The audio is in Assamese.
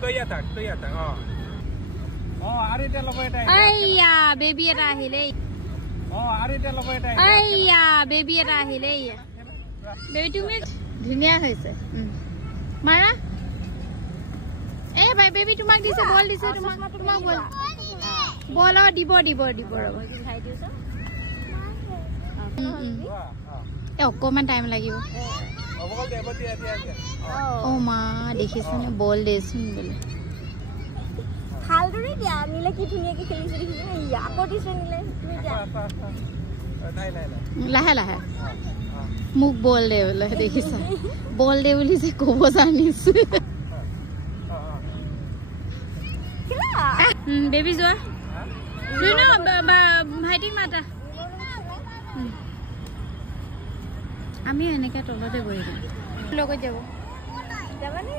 Tôi tak. Ari te lobo eta. Ayya, baby eta ahile. Ari te lobo eta. Ayya, baby eta ahile. Baby তুমি ধুনিয়া হৈছে মাৰা এ ভাই বেবি তোমাক দিছে বল দিছে তোমাক বল বল দিব ৰব খাই দিছো এ অকমান টাইম লাগিব ও মা দেখিছনে বল দেছুন বলে হালদুৰি দিয়া নিলে কি ধুনিয়াকে খেলিছে দেখিছে আকৌ দিছে নিলে তুমি দিয়া লাহে লাহে মুখ বল দে বলে দেখিছ বল দে বুলি যে কব জানিছে বেবি যোৱা তুই ন ভাইটিক মাতা আমি এনেকে তলতে বহি দিম লগত যাব যাবানে